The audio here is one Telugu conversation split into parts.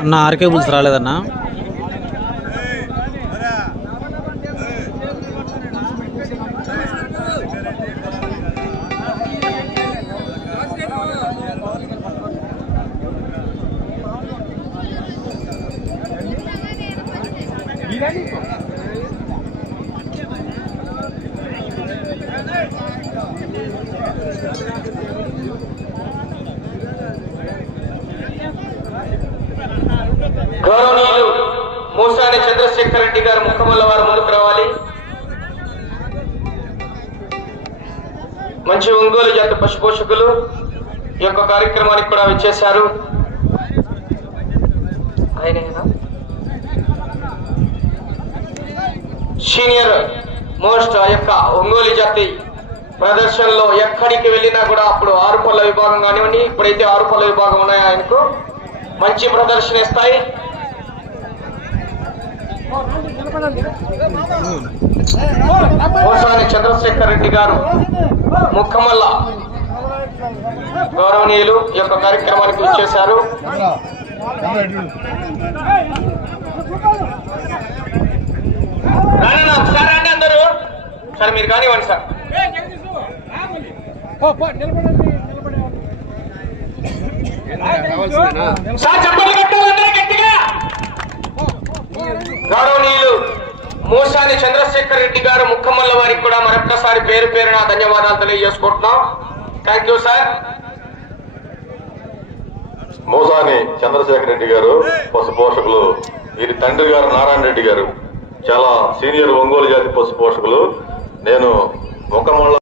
అన్న ఆర్కే బుల్స్ రాలేదన్నా? కూడా ఇచ్చేశారు సీనియర్ మోస్ట్ ఆ యొక్క ఒంగోలు జాతి ప్రదర్శనలో ఎక్కడికి వెళ్ళినా కూడా అప్పుడు ఆరు పళ్ళ విభాగం కానివ్వండి ఇప్పుడైతే ఆరు పళ్ళ విభాగం ఉన్నాయో ఆయనకు. మంచి ప్రదర్శన ఇస్తాయి. చంద్రశేఖర్ రెడ్డి గారు ముఖమల్ల గౌరవనీయులు ఈ యొక్క కార్యక్రమానికి వచ్చేశారు. అందరూ. సార్ మీరు కానివ్వండి సార్. గౌరవనీయులు మూసాని చంద్రశేఖర్ రెడ్డి గారు ముఖమల్ల వారికి కూడా మరొక్కసారి పేరు పేరున ధన్యవాదాలు తెలియజేసుకుంటున్నాం. Thank you sir Mosani Chandrasekhara Reddy garu పశు పోషకులు వీరి తండ్రి గారు నారాయణ రెడ్డి గారు. చాలా సీనియర్ ఒంగోలు జాతి పశు పోషకులు. నేను ముఖముళ్ళ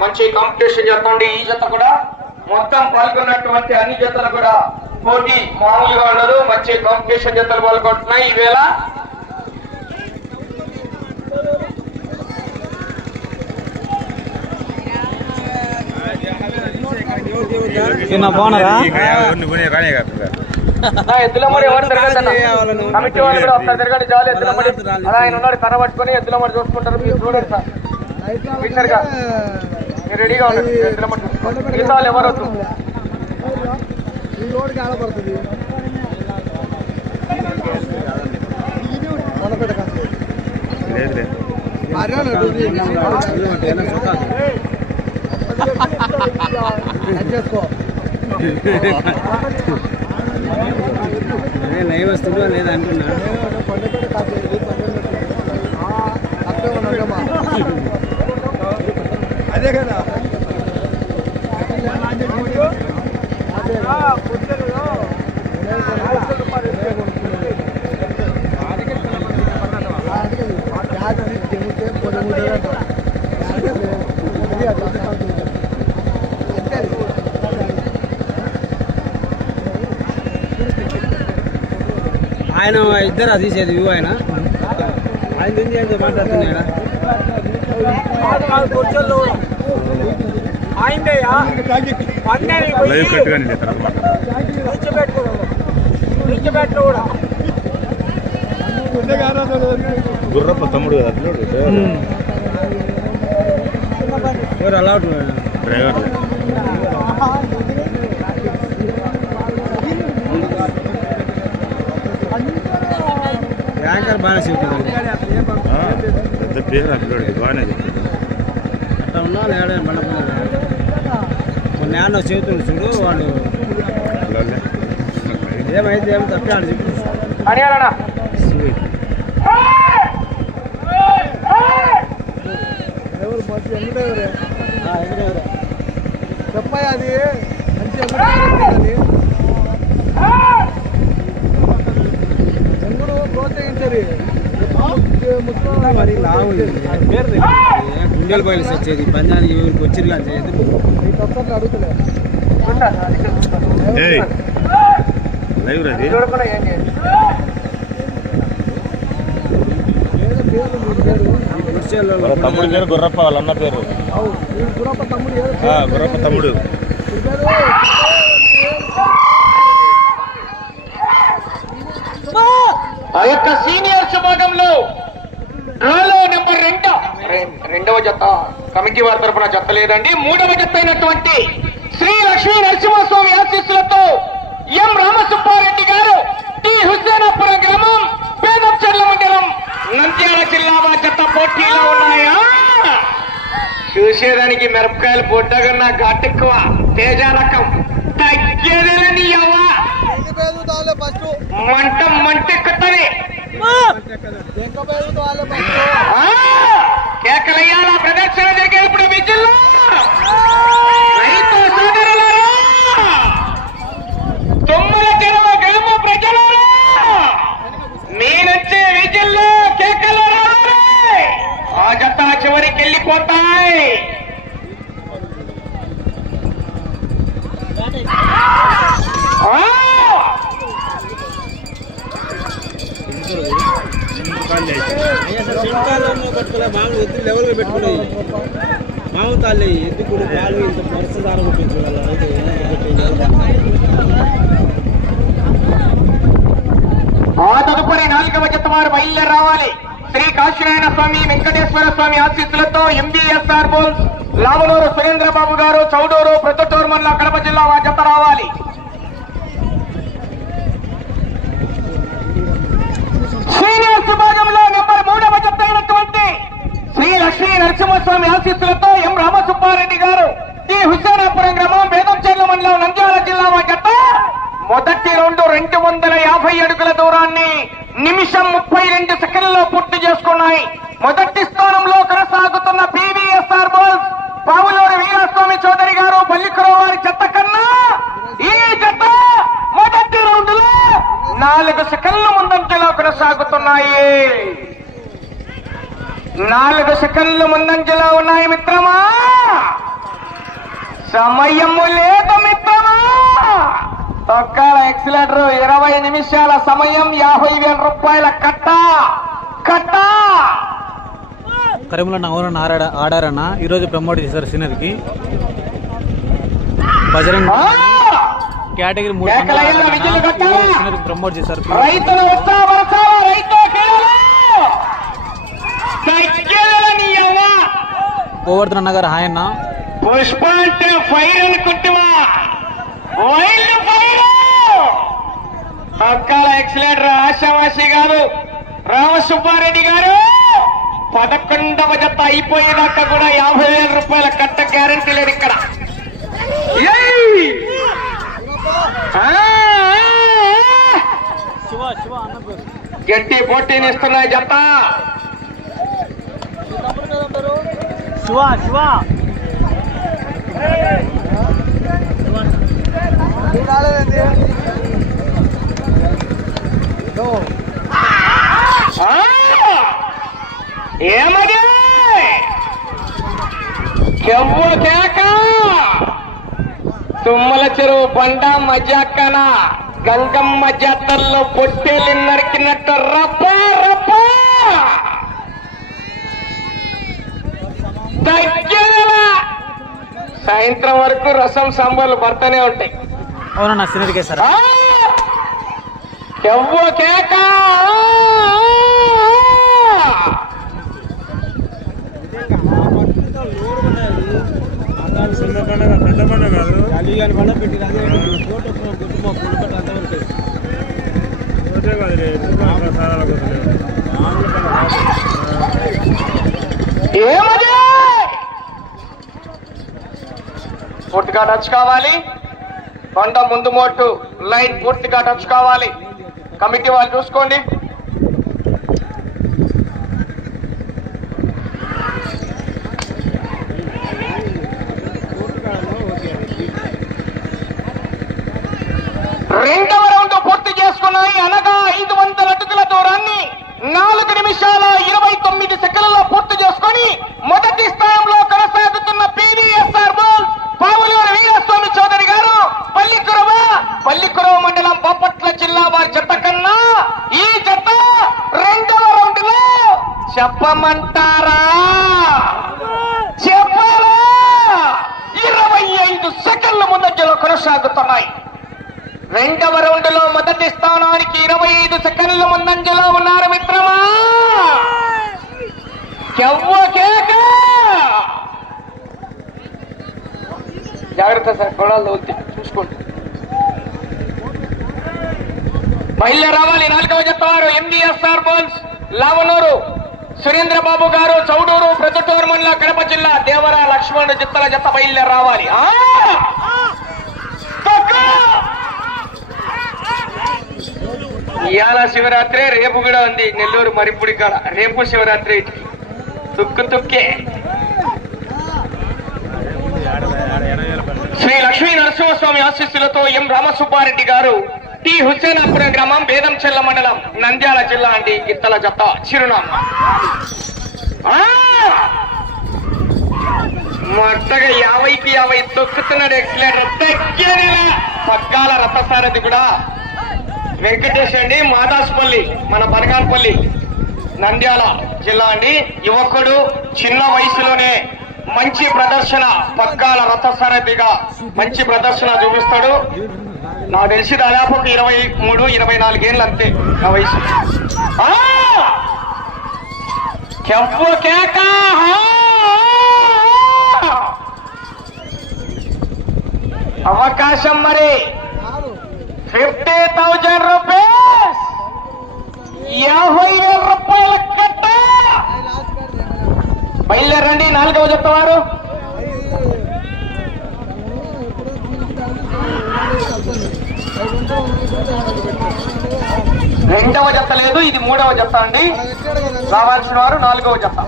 మంచి కాంపిటీషన్ చేస్తండి ఈ జత కూడా. మొత్తం పాల్గొన్నటువంటి అన్ని జతలు కూడా పోటీ మామూలుగా ఉండదు. మంచి కాంపిటీషన్ జతలు పాల్గొంటున్నాయి. ఈవేళ నిన్న బాగున్నారా ఆ, ఎద్దుల మరి ఎవరు తిరగద్దన్న? కమిటీ వాళ్ళు కూడా ఒకసారి తిరగండి చాలు ఎద్దుల మరి అలా ఆయన ఉన్నాడు కర్ర పట్టుకొని ఎద్దుల మరి చూసుకుంటారు మీరు చూడండి సార్ విన్నర్గా మీరు రెడీగా ఉండండి ఎద్దుల మరి చూసుకోండి. మిగతా వాళ్ళు ఎవరు వద్దు అది లైవ్ వస్తుందో లేదా అనుకున్నా అదే కదా. ఆయన ఇద్దరు తీసేది వ్యూ ఆయన. ఆయన చేయాలి మాట్లాడుతున్నాడా గుర్రప్ప తమ్ముడు అలా డ్రైవర్ యాంకర్ బాగా చెప్తుంది పెద్ద పేరు అభిలోడు బాగానే అట్లా ఉన్నా లేడే మండపం కొన్ని నాన్న చెబుతుండు చూడు వాడు ఏమైతే ఏమి తప్పాడు చెప్పు. అడిగారన్నా ఎవరు మంచి ఎంగుడెవరే చెప్పాయి అది మంచి ఎంగుడు ఎంగుడు ప్రోత్సహించరు మరి లావు గుండెలు బయలు వచ్చేది పంజానికి ఊరికి వచ్చిరు కానీ లైవ్ రది తమ్ముడు పేరు గుర్రప్ప వాళ్ళ అన్న పేరు. గురప్ప తమ్ముడు. గుర్రప్ప తమ్ముడు పేరు ఆ యొక్క సీనియర్స్ భాగంలో డ్రాలో నెంబర్ రెండు రె- రెండవ జత. కమిటీ వారి తరఫున జత లేదండి. మూడవ జత అయినటువంటి శ్రీ లక్ష్మీ నరసింహస్వామి ఆశీస్సులతో ఎం రామసుబ్బారెడ్డి గారు టి హుస్సేనాపురం గ్రామం పేదచర్ల మండలం నంద్యాల జిల్లా జత పోటీలో ఉన్నాయా? చూసేదానికి మిరపకాయలు తగ్గేదేలని అవ్వా. ఇది పేరు తాలే ఫస్ట్. మంట మంటెక్కుతుంది వెంక పేరు తాలే ఫస్ట్ ఆ! కేకలయ్యాల ప్రదర్శన జరిగేప్పుడు విజిల్లో రైతు సోదరులారా తుమ్మల చెరువ గ్రామ ప్రజలారా మీరొచ్చే విజిల్లో కేకలు రావాలి ఆ జత చివరికి వెళ్ళిపోతాయి ఆ! చింతాలను పెట్టుకునే మామూలు ఎద్దు లెవెల్గా పెట్టుకున్నాయి మామతాలి ఎందుకు ఎద్దు పాలు ఇంత వరుస దార ఆ తదుపరి నాలుగవ జత వారు బయలుదేరి రావాలి. శ్రీ కాశీనారాయణ స్వామి వెంకటేశ్వర స్వామి ఆశీస్సులతో ఎంబీఎస్ఆర్ బోల్స్ లావలూరు సురేంద్రబాబు గారు చౌడూరు ప్రొద్దుటూరు మండల కడప జిల్లా వారి జత రావాలి సీనియర్స్ విభాగంలో నెంబర్ మూడవ జత అయినటువంటి శ్రీ లక్ష్మీ నరసింహస్వామి ఆశీస్సులతో ఎం రామసుబ్బారెడ్డి గారు ఈ హుస్సేనాపురం గ్రామం వేదంచెర్ల మండలం నంద్యాల జిల్లా వారి జత మొదటి రెండు రెండు వందల యాభై అడుగుల దూరాన్ని నిమిషం ముప్పై రెండు సెకండ్లలో పూర్తి చేసుకున్నాయి. మొదటి స్థానంలో కొనసాగుతున్న పీవీఎస్ఆర్ బాల్స్ పావులూరి వీరాస్వామి చౌదరి గారు పల్లికురవ వారి చెత్త కన్నా ఈ జత మొదటి రౌండ్లో నాలుగు సెకండ్ల ముందంజలో కొనసాగుతున్నాయి. నాలుగు సెకండ్లు ముందంజలో ఉన్నాయి మిత్రమా? సమయము లేదు మిత్రమా? తొక్కాల ఎక్సిలేటర్ ఇరవై నిమిషాల సమయం యాభై వేల రూపాయల కట్ట. కట్ట! కరీంలో ఎవరైనా ఆడాడ ఆడారన్నా. ఈరోజు ప్రమోట్ చేశారు సీనియర్కి బజరంగ్! కేటగిరీ మూడు ప్రమోట్ చేశారు. రైతులు రైతు కేవలం తగ్గేదని అవ్వ గోవర్ధన్ అన్న గారు హాయ్ అన్న. పక్కల ఎక్సలెంటర్ ఆశావాసి గారు రామసుబ్బారెడ్డి గారు పదకొండవ జత అయిపోయేదాకా కూడా యాభై వేల రూపాయల కట్ట గ్యారంటీ లేదు ఇక్కడ. గట్టి పోటీని ఇస్తున్నాయి జత. శివ శివ నువ్వు ఏమది? చెవ్వు కేక! తుమ్మల చెరువు బండ మజాకన గంగమ్మ జాతరలో పొట్టేలు నరికినట్టు రప్పారు రప్ప తగ్గేలా సాయంత్రం వరకు రసం సాంబార్లు పడుతూనే ఉంటాయి. అవునన్నా! చెవ్వు కేక! గాలి పండుగ పెట్టి అదే ఫోటో గుర్తు మా పూల పట్ల అంతవరకు ఏమది పూర్తిగా టచ్ కావాలి. కొండ ముందు మోటు లైన్ పూర్తిగా టచ్ కావాలి. కమిటీ వాళ్ళు చూసుకోండి. రెండవ రౌండ్ పూర్తి చేసుకున్నాయి. అనగా ఐదు వందల అడుగుల దూరాన్ని నాలుగు నిమిషాల ఇరవై తొమ్మిది సెకండ్లలో పూర్తి చేసుకొని మొదటి స్థానంలో కొనసాగుతున్న పీవీఎస్ఆర్ బాల్ పావులూరు వీరస్వామి చౌదరి గారు పల్లికురవ పల్లికురవ మండలం బాపట్ల జిల్లా వారి జట్ట కన్నా ఈ జట్ట రెండవ రౌండ్లో చెప్పమంటారా? చెప్పారా ఇరవై ఐదు సెకండ్ల ముందంజలో కొనసాగుతున్నాయి. రెండవ రౌండ్లో మొదటి స్థానానికి ఇరవై ఐదు సెకండ్ల ముందంజలో ఉన్నారు మిత్రమా? కేక! జాగ్రత్త సార్ కొడాలి తగులుతాయి. చూసుకోండి. మహిళ రావాలి నాలుగవ చెప్పవారు ఎంబీఎస్ఆర్ బోల్స్ లావనూరు సురేంద్ర బాబు గారు చౌడూరు ప్రొద్దుటూరు మండల కడప జిల్లా దేవర లక్ష్మణ్ జిత్తల జత బయలుదేరి రావాలి. ఇవాళ శివరాత్రి రేపు కూడా ఉంది నెల్లూరు మరిపుడి కాడ రేపు శివరాత్రి. తుక్కు తుక్కే. శ్రీ లక్ష్మీ నరసింహస్వామి ఆశీస్సులతో ఎం రామసుబ్బారెడ్డి గారు టి హుస్సేనాపుర గ్రామం బేదంచెల్ల మండలం నంద్యాల జిల్లా అండి. గిత్తల జత చిరునామా. ఆ! మొట్టగా యాభైకి యాభై తొక్కుతున్నాడు ఎక్సలేటర్. తగ్గేనేలా పగ్గాల రథసారథి కూడా. వెంకటేష్ అండి మాదాసుపల్లి మన బనగానపల్లి నంద్యాల జిల్లా అండి. యువకుడు చిన్న వయసులోనే మంచి ప్రదర్శన పగ్గాల రథసారథిగా మంచి ప్రదర్శన చూపిస్తాడు. నాకు తెలిసి దాదాపు ఒక ఇరవై మూడు ఇరవై నాలుగేళ్ళు అంతే నా వయసు. అవకాశం మరి ఫిఫ్టీ థౌజండ్ రూపీస్. యాభై వేల రూపాయల కట్ట. బయలుదేరండి నాలుగవ చెప్తావారు రెండవ జత లేదు ఇది మూడవ జత అండి. రావాల్సిన వారు నాలుగవ జత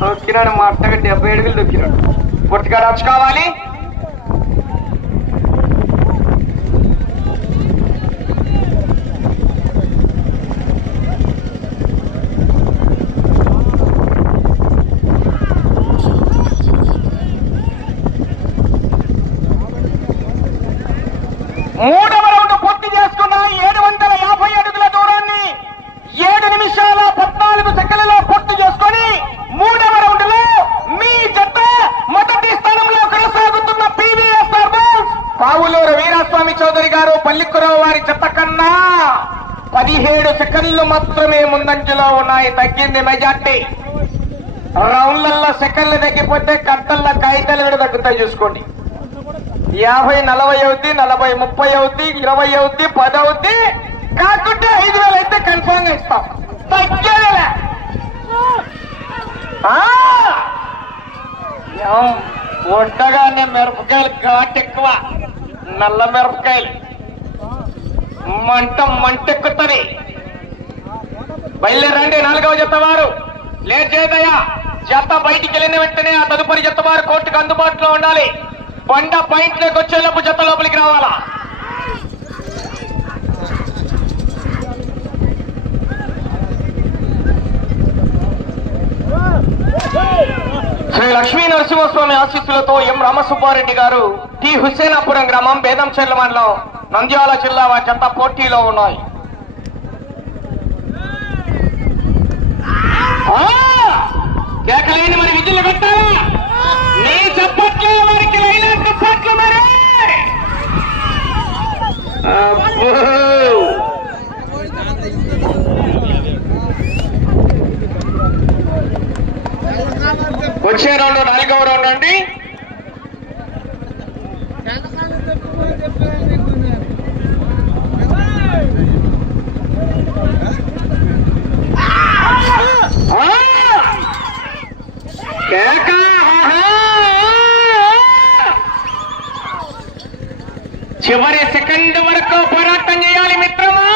దొక్కినాడు మా అట్టగా డెబ్బై ఏడుగులు దొక్కినాడు గుర్తుగా కావాలి చౌదరి గారు పల్లికురావు వారి చెత్త కన్నా పదిహేడు సెకండ్లు మాత్రమే ముందంజలో ఉన్నాయి తగ్గింది మెజార్టీ. రౌండ్లలో సెకండ్లు తగ్గిపోతే కట్టల్లో కాగితాలు కూడా తగ్గుతాయి చూసుకోండి. యాభై నలభై అవుద్ది నలభై ముప్పై అవుద్ది ఇరవై అవుద్ది పది అవుద్ది కాకుంటే ఐదు వేలు అయితే కన్ఫర్మ్గా ఇస్తాం. తగ్గేదేలే. ఆ! ఒడ్డగానే మిరపకాయలు ఘాట్ ఎక్కువ. నల్ల మిరపకాయలు. మంట మంటెక్కుతుంది. బయలుదేరండి నాలుగవ జత వారు లేట్ చేయదయ్యా. జత బయటికి వెళ్ళిన వెంటనే ఆ తదుపరి జత వారు కోర్టుకు అందుబాటులో ఉండాలి. బండ పాయింట్లోకి వచ్చేలోపు జత లోపలికి రావాలా? శ్రీ లక్ష్మీ నరసింహస్వామి ఆశీస్సులతో ఎం రామసుబ్బారెడ్డి గారు టి హుసేనాపురం గ్రామం బేదంచెర్ల మండలం నంద్యాల జిల్లా వారి జత పోటీలో ఉన్నాయి ఆ! కేకలేని మరి విధులు పెట్టాలా నీ చప్పట్లే వారికి లైలాంటి చట్లు మరి! వచ్చే రౌండ్ నాలుగవ రౌండ్ అండి ఆ! చివరి సెకండ్ వరకు పోరాటం చేయాలి మిత్రమా?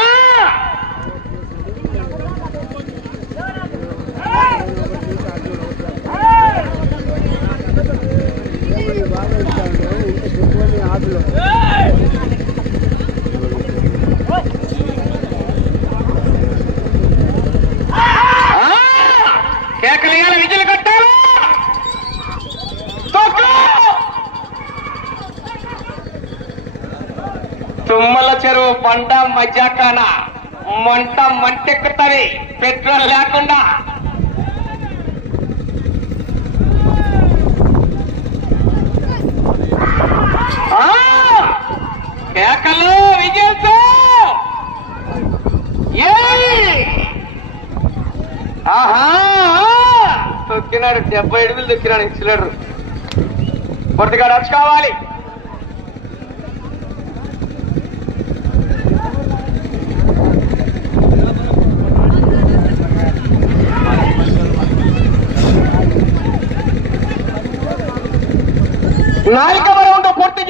కేకలేయాలి విజులు కట్టాలి తొక్కు! తుమ్మల చెరువు బండ మంట మంటెక్కుతుంది పెట్రోల్ లేకుండా. కేకలు విజయతో ఆహా! తొక్కినాడు డెబ్బై అడుగులు తొక్కినాడు ఇచ్చినాడు పొరటిగా రచ్ కావాలి నాలుగవ రౌండ్ పూర్తి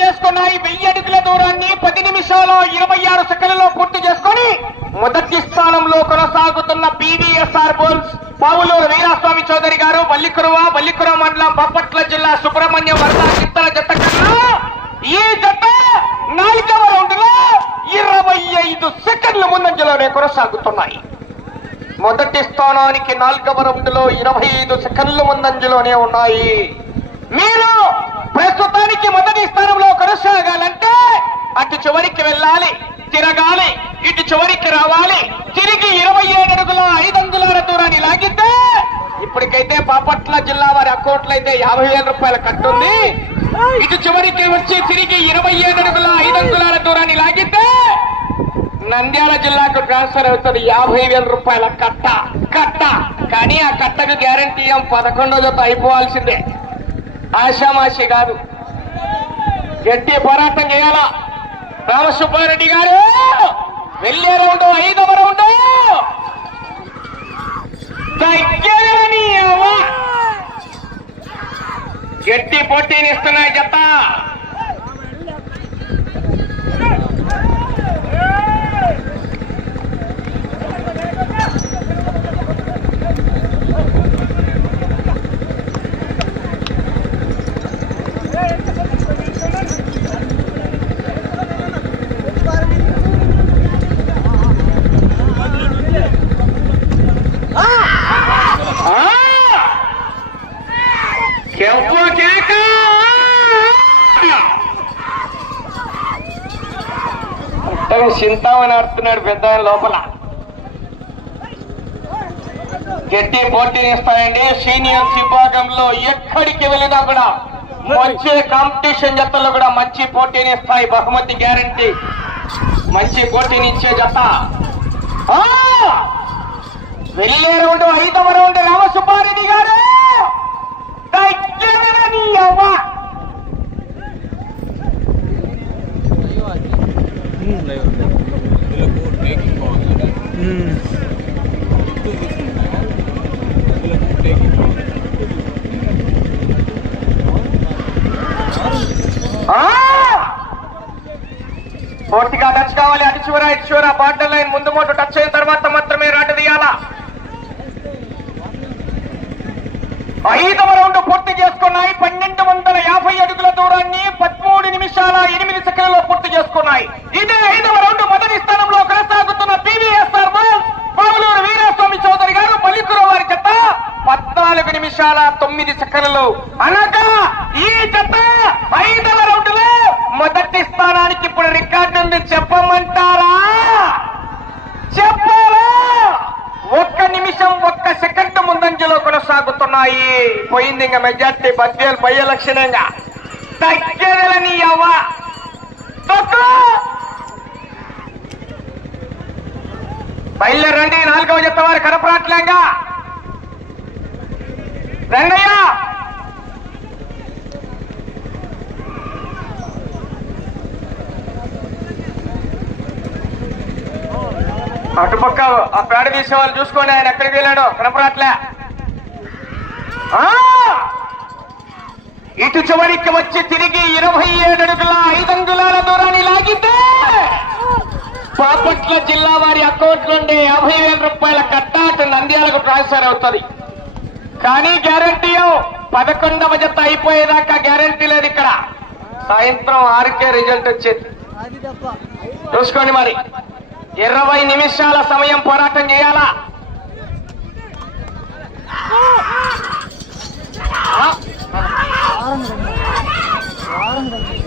ఈ వెయ్యి అడుగుల దూరాన్ని పది నిమిషాల ఇరవై ఆరు సెకండ్లలో పూర్తి చేసుకొని మొదటి స్థానంలో కొనసాగుతున్న బీవీఎస్ఆర్ బోల్స్ పావులూరు వీరాస్వామి చౌదరి గారు బల్లికురువ బల్లికురువ మండలం బాపట్ల జిల్లా సుబ్రహ్మణ్యం వరద చిత్తల జత కన్నా ఈ జత నాలుగవ రౌండ్లో ఇరవై ఐదు సెకండ్ల ముందంజలోనే కొనసాగుతున్నాయి. మొదటి స్థానానికి నాలుగవ రౌండ్లో ఇరవై ఐదు సెకండ్ల ముందంజలోనే ఉన్నాయి. మీరు ప్రస్తుతానికి మొదటి స్థానంలో కొనసాగాలంటే అటు చివరికి వెళ్ళాలి తిరగాలి ఇటు చివరికి రావాలి తిరిగి ఇరవై ఏడు అడుగుల ఐదు అంగుళాల దూరాన్ని లాగితే ఇప్పటికైతే బాపట్ల జిల్లా వారి అకౌంట్లో అయితే యాభై వేల రూపాయల కట్టుంది ఇటు చివరికి వచ్చి తిరిగి ఇరవై ఏడు అడుగుల ఐదు అంగుళాల దూరాన్ని లాగితే నంద్యాల జిల్లాకు ట్రాన్స్ఫర్ అవుతుంది యాభై వేల రూపాయల కట్ట. కట్ట. కానీ ఆ కట్టకు గ్యారంటీ ఏం? పదకొండో జత అయిపోవాల్సిందే. ఆశామాషి కాదు. గట్టి పోరాటం చేయాలా? రామసుబ్బారెడ్డి గారు! వెళ్ళే రౌండ్ ఐదవ రౌండ్! తగ్గని అవ్వ. గట్టి పోటీనిస్తున్నాయి జత! కెవ్వు కేక మొత్తం చింతామని ఆడుతున్నాడు పెద్ద లోపల. గట్టి పోటీ ఇస్తాయండి సీనియర్స్ విభాగంలో ఎక్కడికి వెళ్ళినా కూడా మంచి కాంపిటీషన్ జతల్లో కూడా మంచి పోటీని ఇస్తాయి బహుమతి గ్యారంటీ. మంచి పోటీనిచ్చే జత. వెళ్ళే రౌండ్ ఐదవ రౌండ్ రామసుబ్బారెడ్డి గారు దగ్గరగా నీ అవ్వ. ఆ! పూర్తిగా టచ్ కావాలి. అటు చివర ఇటు చివర. బార్డర్ లైన్ ముందు మోటు టచ్ అయిన తర్వాత మాత్రమే రాటు తీయాలా? ఐదవ రౌండ్ పూర్తి చేసుకున్నాయి. పన్నెండు వందల యాభై అడుగుల దూరాన్ని పదమూడు నిమిషాల ఎనిమిది సెకండ్లలో పూర్తి చేసుకున్నాయి. ఇదే ఐదవ రౌండ్ మొదటి స్థానంలో కొనసాగుతున్న పివిఎస్ఆర్ బాస్ పావులూరు వీరాస్వామి చౌదరి గారు మల్లికురావు వారి జత పద్నాలుగు నిమిషాల తొమ్మిది సెకండ్లు. అనగా ఈ జత ఐదవ రౌండ్లో మొదటి స్థానానికి ఇప్పుడు రికార్డు ఉంది చెప్పమంటారా చెప్పాలా ఒక్క నిమిషం ఒక్క సెకండ్ ముందంజలో కొనసాగుతున్నాయి. పోయింది ఇంకా మెజార్టీ బద్వేలు పై లక్షణంగా తగ్గేదని అవ్వ బయలుదేరండి నాలుగవ జత వారు కనపరాట్లేంగా రండయ్య అటుపక్క ఆ పేడ తీసే వాళ్ళు చూసుకోండి ఆయన ఎక్కడికి వెళ్ళాడో కనపడట్లే. ఆ! ఇటు చివరికి వచ్చి తిరిగి ఇరవై ఏడు అడుగుల ఐదు అంగుళాల దూరాన్ని లాగితే బాపట్ల జిల్లా వారి అకౌంట్ నుండి యాభై వేల రూపాయల కట్టాటు నంద్యాలకు ట్రాన్స్ఫర్ అవుతుంది. కానీ గ్యారంటీ పదకొండవ జత అయిపోయేదాకా గ్యారంటీ లేదు ఇక్కడ. సాయంత్రం ఆరుకే రిజల్ట్ వచ్చేది. చూసుకోండి మరి. ఇరవై నిమిషాల సమయం పోరాటం చేయాలా? వారం రెండు వారం రెండు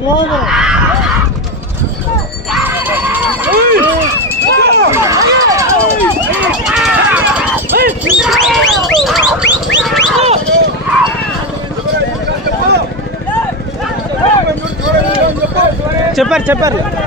మూడు చెప్పారు చెప్పారు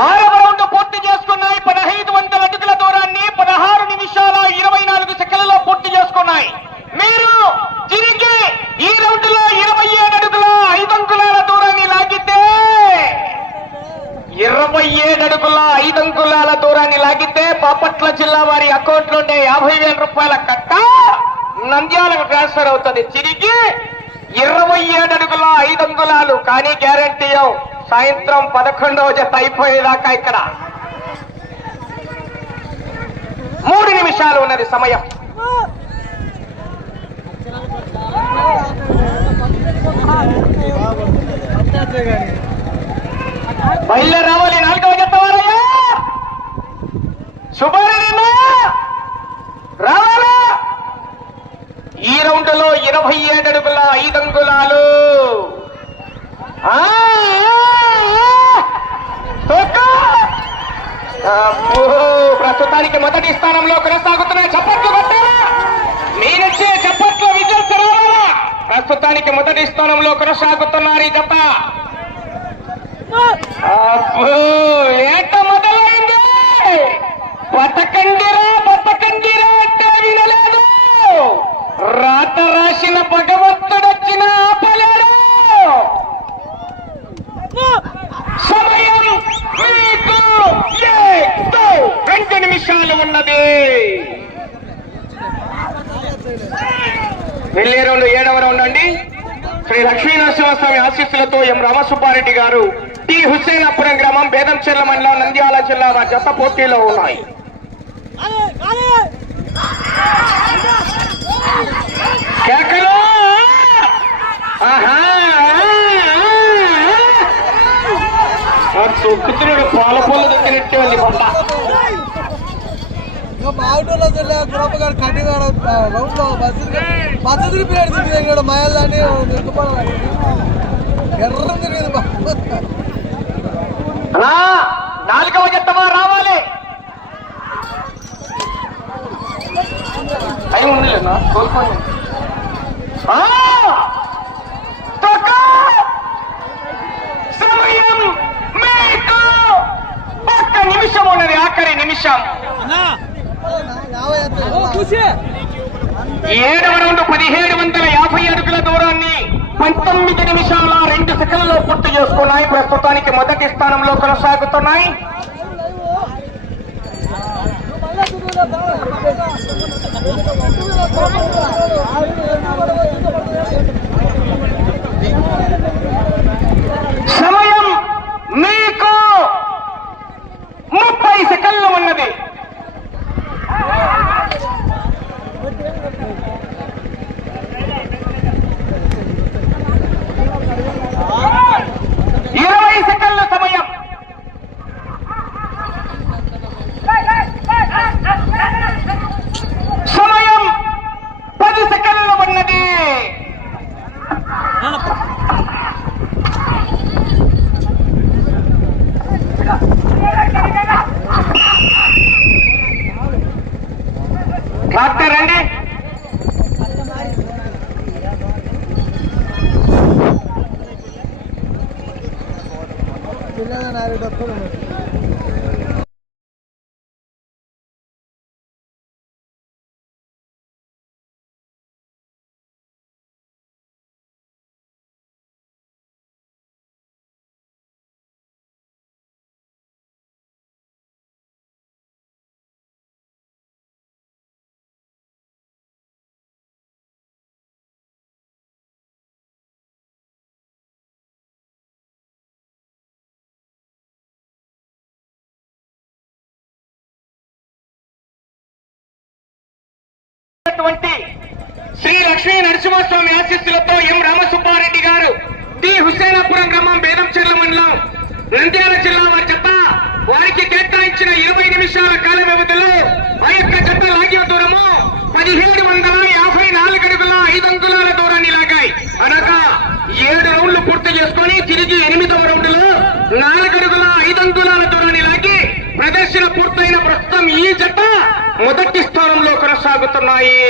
ఆరవ రౌండ్ పూర్తి చేసుకున్నాయి పదహైదు వందల అడుగుల దూరాన్ని పదహారు నిమిషాల ఇరవై నాలుగు సెకండ్లలో పూర్తి చేసుకున్నాయి మీరు తిరిగి ఈ రౌండ్లో ఇరవై ఏడు అడుగుల ఐదు అంగుళాల దూరాన్ని లాగితే ఇరవై ఏడు అడుగుల ఐదు అంగుళాల దూరాన్ని లాగితే బాపట్ల జిల్లా వారి అకౌంట్ నుండి యాభై వేల రూపాయల కట్ట నంద్యాలకు ట్రాన్స్ఫర్ అవుతుంది. తిరిగి ఇరవై ఏడు అడుగుల ఐదు అంగుళాలు కానీ గ్యారంటీ సాయంత్రం పదకొండవ జత అయిపోయేదాకా ఇక్కడ. మూడు నిమిషాలు ఉన్నది సమయం. బయలుదేరి రావాలి నాలుగవ జత వారయ్యా. శుభారేనా రావాలా? ఈ రౌండ్లో ఇరవై ఏడడుగుల అడుగుల ఐదు అంగుళాలు ప్రస్తుతానికి మొదటి స్థానంలో కొనసాగుతున్నాయి చప్పట్లు కొట్టారా? మీరిచ్చే చప్పట్లు విజల్స్ రావాలా ప్రస్తుతానికి మొదటి స్థానంలో కొనసాగుతున్నారు ఈ జత. ఏంట మొదటి బతకండిరా బతకండిరా అంటే వినలేదు రాత రాసిన భగవంతుడొచ్చిన ఆపలేడు సమయం మీకు ఏదో రెండు నిమిషాలు ఉన్నది వెళ్ళే రౌండ్ ఏడవ రౌండ్ అండి శ్రీ లక్ష్మీ నరసింహస్వామి ఆశీస్సులతో ఎం రామసుబ్బారెడ్డి గారు టి. హుస్సేనాపురం గ్రామం బేదంచెర్ల మండలం నంద్యాల జిల్లా జత పోటీలో ఉన్నాయి. కేకలు! పాల పూల దగ్గర ఉంది పంట మా ఆటోలో వెళ్ళే గురప్ప బస్సు బస్సు ఎర్ర తిరిగింది అలా నాలుగవ జత్తమా రావాలి టైం ఉండలేనా కోల్పోయి సమయం మీకు ఒక్క నిమిషం ఉన్నది ఆఖరి నిమిషం ఏడవ రౌండ్ పదిహేడు వందల యాభై అడుగుల దూరాన్ని పంతొమ్మిది నిమిషాల రెండు సెకండ్లలో పూర్తి చేసుకున్నాయి ప్రస్తుతానికి మొదటి స్థానంలో కొనసాగుతున్నాయి. సమయం మీకు ముప్పై సెకండ్లు ఉన్నది ఇరవై సెకండ్ల సమయం సమయం పది సెకండ్లు ఉన్నది ట్రాక్టర్ అండి పిల్లగా నారేటప్పుడు ఉన్నటువంటి శ్రీ లక్ష్మీ నరసింహస్వామి ఆశీస్సులతో ఎం రామసుబ్బారెడ్డి గారు టి హుస్సేనాపురం గ్రామం బేదంచెర్ల మండలం నంద్యాల జిల్లా వారి చెత్త వారికి కేటాయించిన ఇరవై నిమిషాల కాల వ్యవధిలో ఆ యొక్క చెత్త లాగిన దూరము పదిహేడు వందల యాభై నాలుగు అడుగుల ఐదు అంగుళాల దూరాన్ని లాగాయి. అనగా ఏడు రౌండ్లు పూర్తి చేసుకొని తిరిగి ఎనిమిదవ రౌండ్లో నాలుగు అడుగుల ఐదు అంగుళాల దూరాన్ని లాగి ప్రదర్శన పూర్తయిన ప్రస్తుతం ఈ జత మొదటి స్థానంలో కొనసాగుతున్నాయి.